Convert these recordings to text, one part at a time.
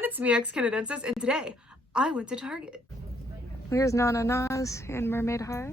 everyone, it's me, X Canadensis, and today I went to Target. Here's Nana Naz and Mermaid High.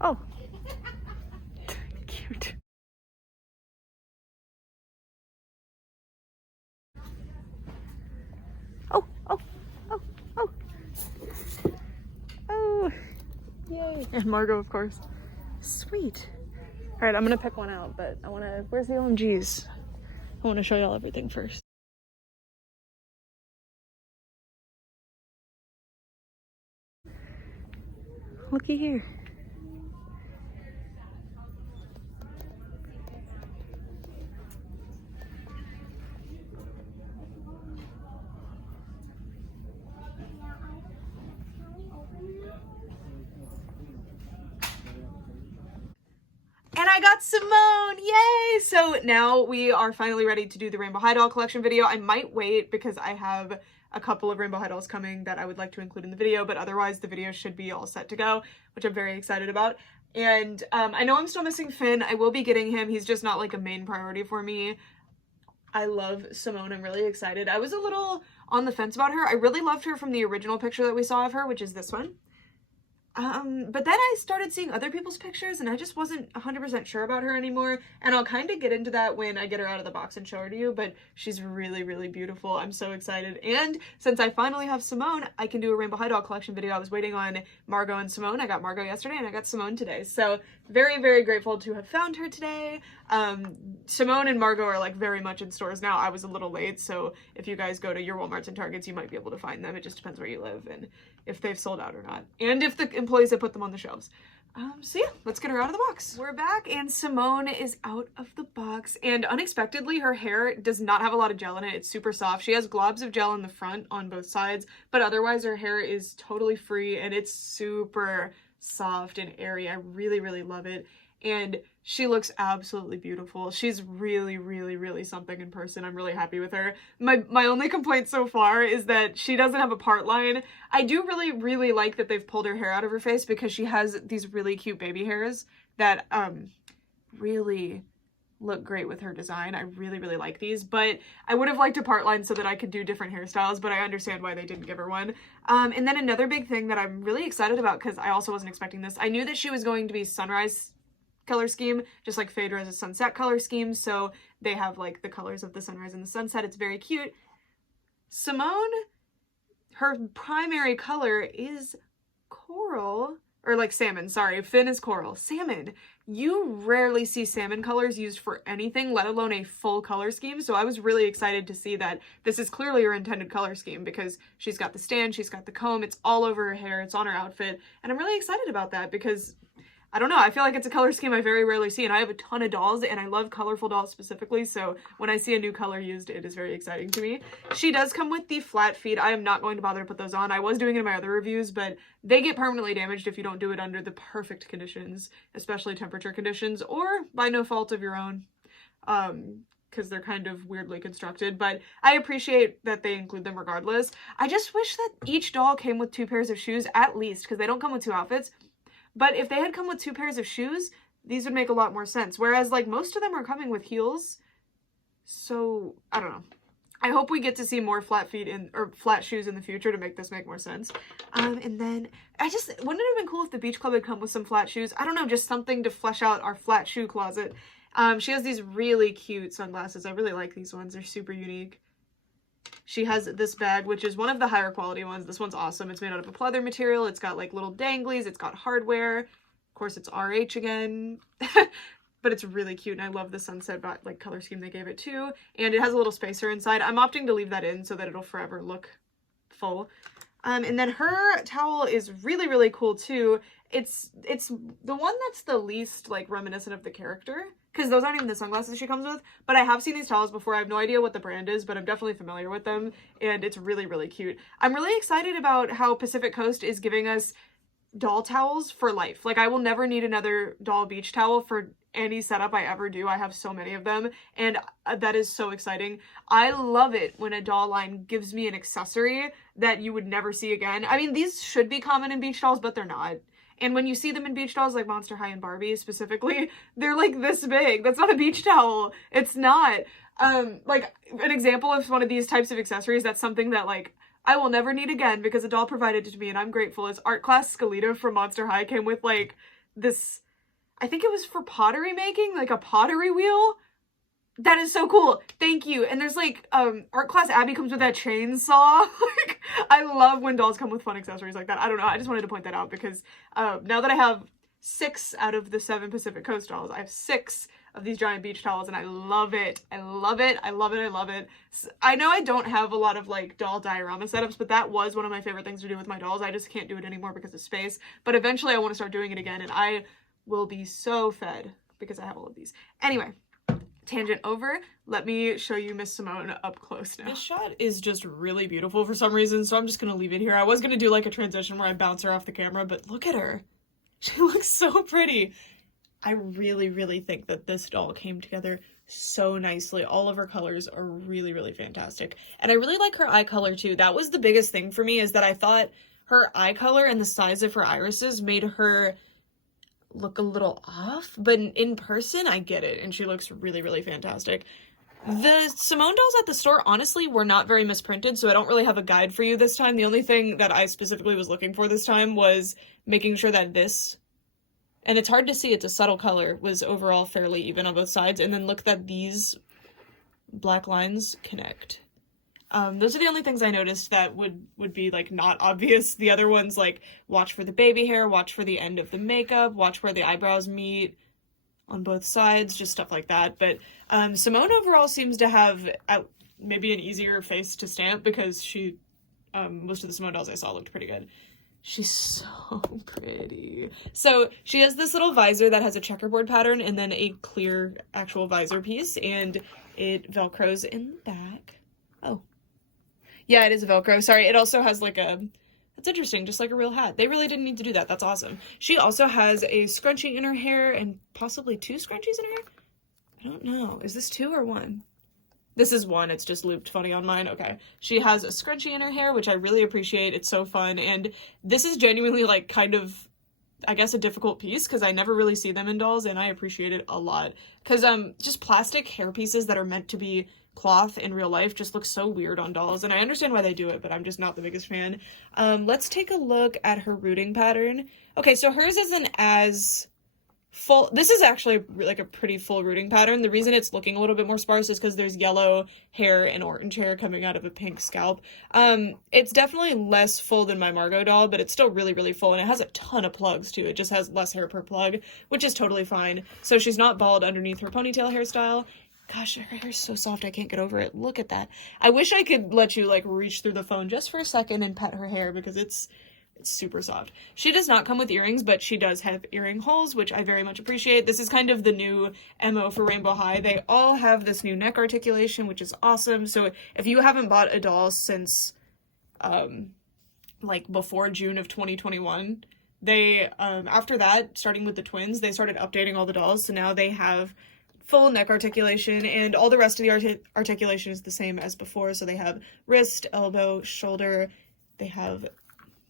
Oh, cute. Oh, oh, oh, oh. Oh, yay. And Margot, of course. Sweet. All right, I'm gonna pick one out, but I wanna, where's the OMGs? I wanna show y'all everything first. Looky here. And I got Simone, yay! So now we are finally ready to do the Rainbow High Doll collection video. I might wait because I have a couple of Rainbow High Dolls coming that I would like to include in the video, but otherwise the video should be all set to go, which I'm very excited about. And I know I'm still missing Finn. I will be getting him. He's just not like a main priority for me. I love Simone. I'm really excited. I was a little on the fence about her. I really loved her from the original picture that we saw of her, which is this one. But then I started seeing other people's pictures and I just wasn't 100% sure about her anymore, and I'll kind of get into that when I get her out of the box and show her to you, but she's really, really beautiful. I'm so excited, and since I finally have Simone, I can do a Rainbow High Doll collection video. I was waiting on Margot and Simone. I got Margot yesterday and I got Simone today, so very, very grateful to have found her today. Simone and Margot are like very much in stores now. I was a little late, so if you guys go to your Walmarts and Targets, you might be able to find them. It just depends where you live and if they've sold out or not, and if the employees have put them on the shelves. So yeah, let's get her out of the box. We're back and Simone is out of the box, and unexpectedly her hair does not have a lot of gel in it. It's super soft. She has globs of gel in the front on both sides, but otherwise her hair is totally free and it's super soft and airy. I really, really love it. And she looks absolutely beautiful. She's really, really, really something in person. I'm really happy with her. My only complaint so far is that she doesn't have a part line. I do really, really like that they've pulled her hair out of her face because she has these really cute baby hairs that really look great with her design. I really, really like these, but I would have liked a part line so that I could do different hairstyles, but I understand why they didn't give her one. And then another big thing that I'm really excited about, because I also wasn't expecting this, I knew that she was going to be sunrise color scheme, just like Phaedra's a sunset color scheme, so they have like the colors of the sunrise and the sunset. It's very cute. Simone, her primary color is coral, or like salmon, sorry. Finn is coral. Salmon. You rarely see salmon colors used for anything, let alone a full color scheme, so I was really excited to see that this is clearly her intended color scheme because she's got the stand, she's got the comb, it's all over her hair, it's on her outfit, and I'm really excited about that because I don't know, I feel like it's a color scheme I very rarely see, and I have a ton of dolls, and I love colorful dolls specifically, so when I see a new color used, it is very exciting to me. She does come with the flat feet. I am not going to bother to put those on. I was doing it in my other reviews, but they get permanently damaged if you don't do it under the perfect conditions, especially temperature conditions, or by no fault of your own, because they're kind of weirdly constructed, but I appreciate that they include them regardless. I just wish that each doll came with 2 pairs of shoes, at least, because they don't come with 2 outfits. But if they had come with 2 pairs of shoes, these would make a lot more sense. Whereas, like, most of them are coming with heels. So, I don't know. I hope we get to see more flat feet or flat shoes in the future to make this make more sense. And then, wouldn't it have been cool if the Beach Club had come with some flat shoes? I don't know, just something to flesh out our flat shoe closet. She has these really cute sunglasses. I really like these ones. They're super unique. She has this bag, which is one of the higher quality ones. This one's awesome. It's made out of a pleather material. It's got like little danglies. It's got hardware. Of course, it's RH again. But it's really cute, and I love the sunset like color scheme they gave it too. And it has a little spacer inside. I'm opting to leave that in so that it'll forever look full. And then her towel is really, really cool too. It's the one that's the least like reminiscent of the character, because those aren't even the sunglasses she comes with, but I have seen these towels before. I have no idea what the brand is, but I'm definitely familiar with them, and it's really, really cute. I'm really excited about how Pacific Coast is giving us doll towels for life. Like, I will never need another doll beach towel for any setup I ever do. I have so many of them, and that is so exciting. I love it when a doll line gives me an accessory that you would never see again. I mean, these should be common in beach dolls, but they're not. And when you see them in beach dolls like Monster High and Barbie specifically, they're like this big. That's not a beach towel. It's not. Like an example of one of these types of accessories that's something that like I will never need again because a doll provided it to me and I'm grateful is Art Class Scalita from Monster High came with like this, I think it was for pottery making, like a pottery wheel. That is so cool. Thank you. And there's like, Art Class Abby comes with that chainsaw. Like, I love when dolls come with fun accessories like that. I don't know. I just wanted to point that out because, now that I have 6 out of the 7 Pacific Coast dolls, I have 6 of these giant beach towels and I love it. I love it. I love it. I love it. I know I don't have a lot of like doll diorama setups, but that was one of my favorite things to do with my dolls. I just can't do it anymore because of space, but eventually I want to start doing it again and I will be so fed because I have all of these. Anyway, tangent over. Let me show you Miss Simone up close now. This shot is just really beautiful for some reason, so I'm just gonna leave it here. I was gonna do like a transition where I bounce her off the camera, but look at her. She looks so pretty. I really, really think that this doll came together so nicely. All of her colors are really, really fantastic. And I really like her eye color too. That was the biggest thing for me, is that I thought her eye color and the size of her irises made her look a little off, but in person I get it and she looks really, really fantastic. The Simone dolls at the store honestly were not very misprinted, so I don't really have a guide for you this time. The only thing that I specifically was looking for this time was making sure that this, and it's hard to see, it's a subtle color, was overall fairly even on both sides, and then look that these black lines connect. Those are the only things I noticed that would be like not obvious. The other ones, like watch for the baby hair, watch for the end of the makeup, watch where the eyebrows meet on both sides, just stuff like that. But Simone overall seems to have maybe an easier face to stamp because she, most of the Simone dolls I saw looked pretty good. She's so pretty. So she has this little visor that has a checkerboard pattern and then a clear actual visor piece, and it velcros in the back. Oh. Yeah, it is a Velcro. Sorry, it also has like a, that's interesting, just like a real hat. They really didn't need to do that. That's awesome. She also has a scrunchie in her hair and possibly 2 scrunchies in her hair? I don't know. Is this 2 or 1? This is 1. It's just looped funny on mine. Okay. She has a scrunchie in her hair, which I really appreciate. It's so fun. And this is genuinely like kind of, I guess, a difficult piece because I never really see them in dolls and I appreciate it a lot. Because just plastic hair pieces that are meant to be cloth in real life just looks so weird on dolls, and I understand why they do it, but I'm just not the biggest fan. Let's take a look at her rooting pattern. Okay, so hers isn't as full. This is actually like a pretty full rooting pattern. The reason it's looking a little bit more sparse is because there's yellow hair and orange hair coming out of a pink scalp. It's definitely less full than my Margot doll, but it's still really, really full, and it has a ton of plugs too. It just has less hair per plug, which is totally fine. So she's not bald underneath her ponytail hairstyle. Gosh, her hair's so soft, I can't get over it. Look at that. I wish I could let you, like, reach through the phone just for a second and pet her hair because it's super soft. She does not come with earrings, but she does have earring holes, which I very much appreciate. This is kind of the new MO for Rainbow High. They all have this new neck articulation, which is awesome. So if you haven't bought a doll since, like, before June of 2021, they, after that, starting with the twins, they started updating all the dolls, so now they have full neck articulation, and all the rest of the articulation is the same as before. So they have wrist, elbow, shoulder, they have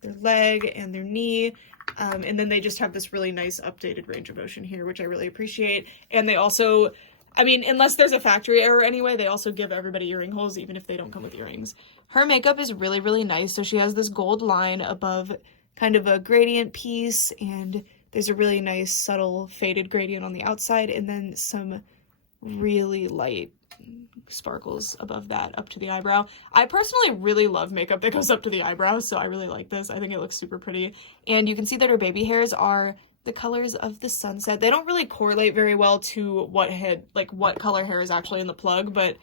their leg and their knee, and then they just have this really nice updated range of motion here, which I really appreciate. And they also, I mean, unless there's a factory error anyway, they also give everybody earring holes even if they don't come with earrings. Her makeup is really, really nice. So she has this gold line above kind of a gradient piece, and there's a really nice subtle faded gradient on the outside, and then some really light sparkles above that up to the eyebrow. I personally really love makeup that goes up to the eyebrow, so I really like this. I think it looks super pretty. And you can see that her baby hairs are the colors of the sunset. They don't really correlate very well to what color hair is actually in the plug, but it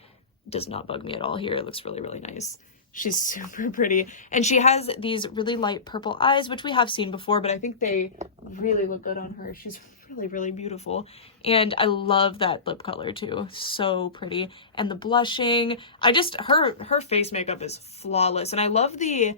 does not bug me at all here. It looks really, really nice. She's super pretty. And she has these really light purple eyes, which we have seen before, but I think they really look good on her. She's really, really beautiful. And I love that lip color too. So pretty. And the blushing. Her face makeup is flawless. And I love the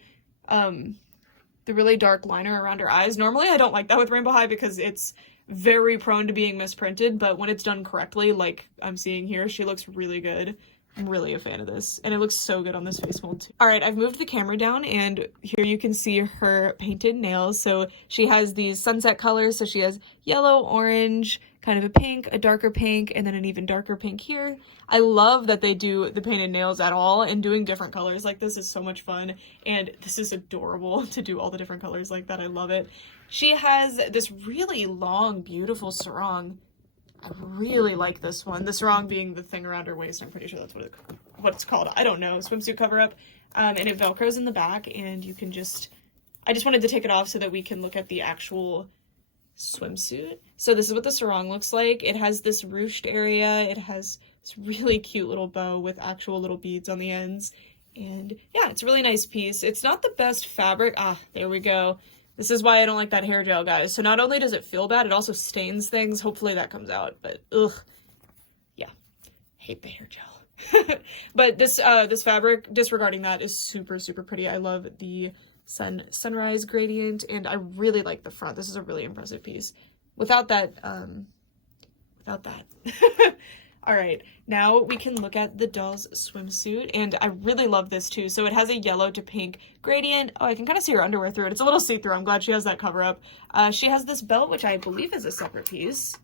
really dark liner around her eyes. Normally I don't like that with Rainbow High because it's very prone to being misprinted, but when it's done correctly, like I'm seeing here, she looks really good. I'm really a fan of this, and it looks so good on this face mold too. All right, I've moved the camera down, and here you can see her painted nails. So she has these sunset colors, so she has yellow, orange, kind of a pink, a darker pink, and then an even darker pink here. I love that they do the painted nails at all, and doing different colors like this is so much fun, and this is adorable to do all the different colors like that. I love it. She has this really long, beautiful sarong. I really like this one. The sarong being the thing around her waist. I'm pretty sure that's what it's called. I don't know. Swimsuit cover up. And it velcros in the back, and you can just, I just wanted to take it off so that we can look at the actual swimsuit. So this is what the sarong looks like. It has this ruched area. It has this really cute little bow with actual little beads on the ends. And yeah, it's a really nice piece. It's not the best fabric. Ah, there we go. This is why I don't like that hair gel, guys. So not only does it feel bad, it also stains things. Hopefully that comes out, but ugh. Yeah, hate the hair gel. But this fabric, disregarding that, is super, super pretty. I love the sunrise gradient, and I really like the front. This is a really impressive piece. Without that. All right, now we can look at the doll's swimsuit, and I really love this too. So it has a yellow to pink gradient. Oh, I can kind of see her underwear through it. It's a little see-through. I'm glad she has that cover up. She has this belt, which I believe is a separate piece.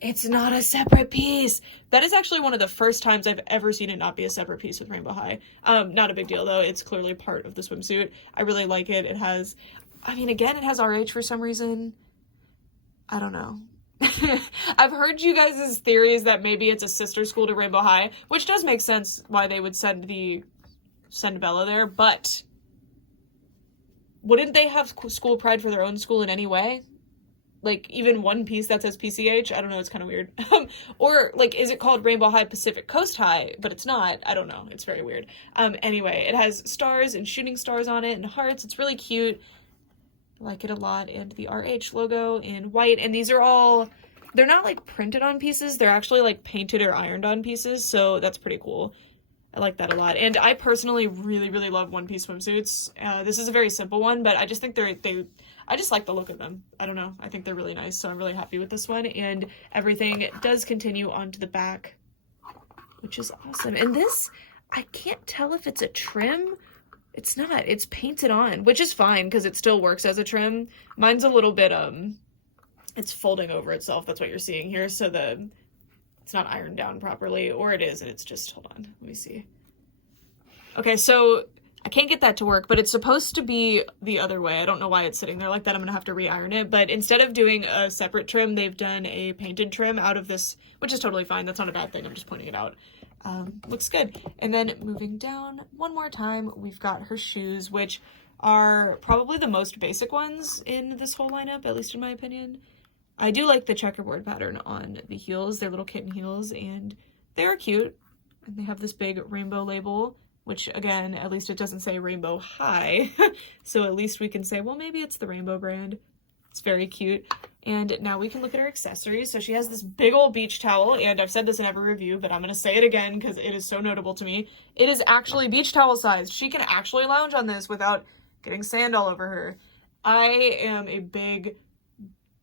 It's not a separate piece. That is actually one of the first times I've ever seen it not be a separate piece with Rainbow High. Not a big deal though. It's clearly part of the swimsuit. I really like it. It has, I mean, again, it has RH for some reason. I don't know. I've heard you guys' theories that maybe it's a sister school to Rainbow High, which does make sense why they would send Bella there, but wouldn't they have school pride for their own school in any way? Like, even one piece that says PCH? I don't know, it's kind of weird. Or, like, is it called Rainbow High Pacific Coast High? But it's not. I don't know. It's very weird. Anyway, it has stars and shooting stars on it and hearts. It's really cute. I like it a lot. And the RH logo in white. And these are all, they're not, like, printed on pieces. They're actually, like, painted or ironed on pieces. So that's pretty cool. I like that a lot. And I personally really, really love one-piece swimsuits. This is a very simple one, but I just think I just like the look of them. I don't know. I think they're really nice, so I'm really happy with this one. And everything does continue onto the back, which is awesome. And this, I can't tell if it's a trim. It's not. It's painted on, which is fine because it still works as a trim. Mine's a little bit, it's folding over itself. That's what you're seeing here. So it's not ironed down properly, or it is, and it's just, hold on, let me see. Okay, so I can't get that to work, but it's supposed to be the other way. I don't know why it's sitting there like that. I'm gonna have to re-iron it, but instead of doing a separate trim, they've done a painted trim out of this, which is totally fine. That's not a bad thing. I'm just pointing it out. Looks good. And then moving down one more time, we've got her shoes, which are probably the most basic ones in this whole lineup, at least in my opinion. I do like the checkerboard pattern on the heels. They're little kitten heels, and they're cute. And they have this big rainbow label, which, again, at least it doesn't say Rainbow High. So at least we can say, well, maybe it's the Rainbow brand. It's very cute. And now we can look at her accessories. So she has this big old beach towel, and I've said this in every review, but I'm going to say it again because it is so notable to me. It is actually beach towel sized. She can actually lounge on this without getting sand all over her. I am a big,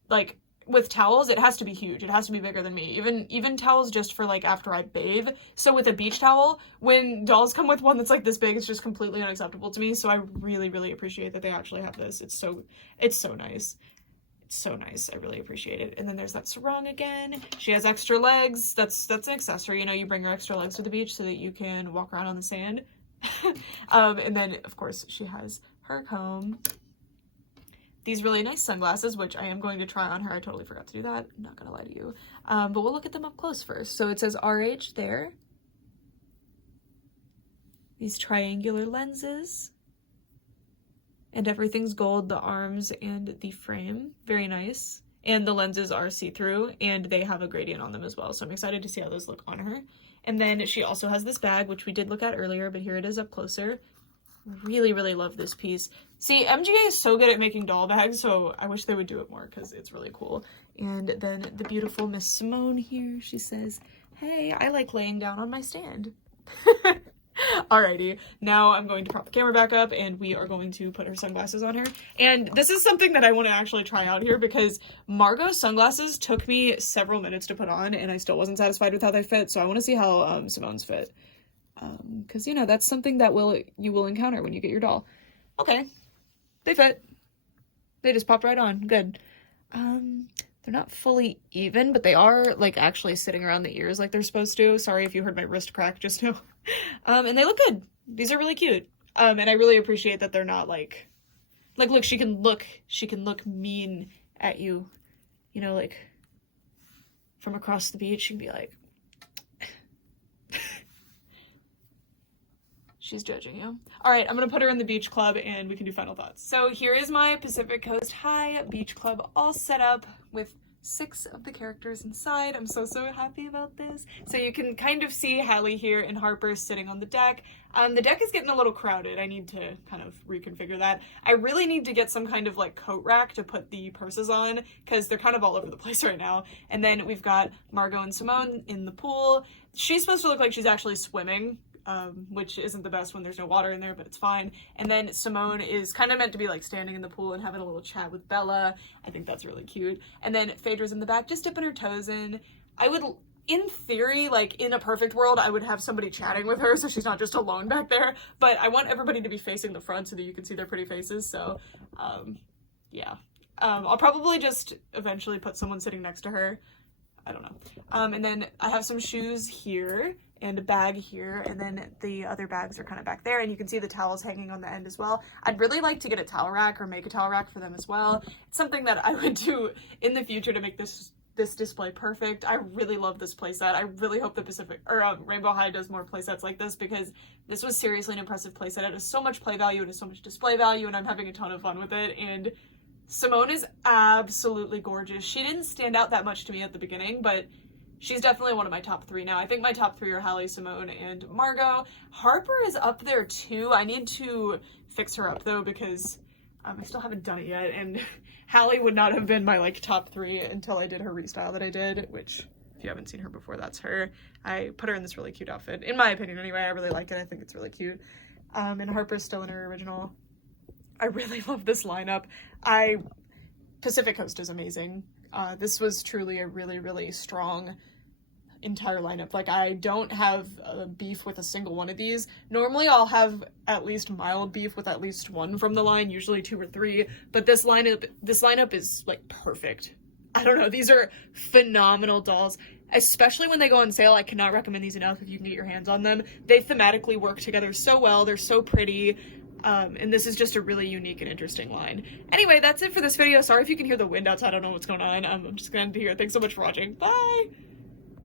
like, with towels, it has to be huge. It has to be bigger than me. Even towels just for, like, after I bathe. So with a beach towel, when dolls come with one that's like this big, it's just completely unacceptable to me. So I really, really appreciate that they actually have this. It's so nice. It's so nice. I really appreciate it. And then there's that sarong again. She has extra legs. That's an accessory. You know, you bring your extra legs to the beach so that you can walk around on the sand. And then, of course, she has her comb. These really nice sunglasses, which I am going to try on her. I totally forgot to do that. I'm not going to lie to you. But we'll look at them up close first. So it says RH there. These triangular lenses. And everything's gold, the arms and the frame. Very nice. And the lenses are see-through, and they have a gradient on them as well. So I'm excited to see how those look on her. And then she also has this bag, which we did look at earlier, but here it is up closer. Really, really love this piece. See, MGA is so good at making doll bags, so I wish they would do it more because it's really cool. And then the beautiful Miss Simone here, she says, hey, I like laying down on my stand. Alrighty, now I'm going to prop the camera back up and we are going to put her sunglasses on her. And this is something that I want to actually try out here because Margot's sunglasses took me several minutes to put on and I still wasn't satisfied with how they fit, so I want to see how Simone's fit. Because, you know, that's something that you will encounter when you get your doll. Okay, they fit. They just popped right on. Good. They're not fully even, but they are, like, actually sitting around the ears like they're supposed to. Sorry if you heard my wrist crack just now. And they look good. These are really cute. And I really appreciate that they're not, like, look, she can look mean at you. You know, like, from across the beach, she can be like, she's judging you. All right, I'm gonna put her in the beach club and we can do final thoughts. So here is my Pacific Coast High beach club all set up with 6 of the characters inside. I'm so happy about this. So you can kind of see Hallie here and Harper sitting on the deck. The deck is getting a little crowded. I need to kind of reconfigure that. I really need to get some kind of like coat rack to put the purses on because they're kind of all over the place right now. And then we've got Margot and Simone in the pool. She's supposed to look like she's actually swimming. Which isn't the best when there's no water in there, but it's fine. And then Simone is kind of meant to be like standing in the pool and having a little chat with Bella. I think that's really cute. And then Phaedra's in the back just dipping her toes in. I would, in theory, like in a perfect world, I would have somebody chatting with her so she's not just alone back there, but I want everybody to be facing the front so that you can see their pretty faces. So yeah, I'll probably just eventually put someone sitting next to her. I don't know. And then I have some shoes here and a bag here, and then the other bags are kind of back there, and you can see the towels hanging on the end as well. I'd really like to get a towel rack or make a towel rack for them as well. It's something that I would do in the future to make this display perfect. I really love this playset. I really hope the Rainbow High does more playsets like this because this was seriously an impressive playset. It has so much play value, it has so much display value, and I'm having a ton of fun with it. And Simone is absolutely gorgeous. She didn't stand out that much to me at the beginning, but she's definitely one of my top 3 now. I think my top 3 are Hallie, Simone, and Margot. Harper is up there too. I need to fix her up though because I still haven't done it yet, and Hallie would not have been my like top 3 until I did her restyle that I did, which if you haven't seen her before, that's her. I put her in this really cute outfit. In my opinion anyway, I really like it. I think it's really cute. And Harper's still in her original. I really love this lineup. Pacific Coast is amazing. This was truly a really strong entire lineup. Like, I don't have beef with a single one of these. Normally I'll have at least mild beef with at least one from the line, usually 2 or 3, but this lineup is like perfect. I don't know, these are phenomenal dolls, especially when they go on sale. I cannot recommend these enough if you can get your hands on them. They thematically work together so well, they're so pretty. And this is just a really unique and interesting line. Anyway, that's it for this video. Sorry if you can hear the wind outside. I don't know what's going on. I'm just gonna end it here. Thanks so much for watching. Bye!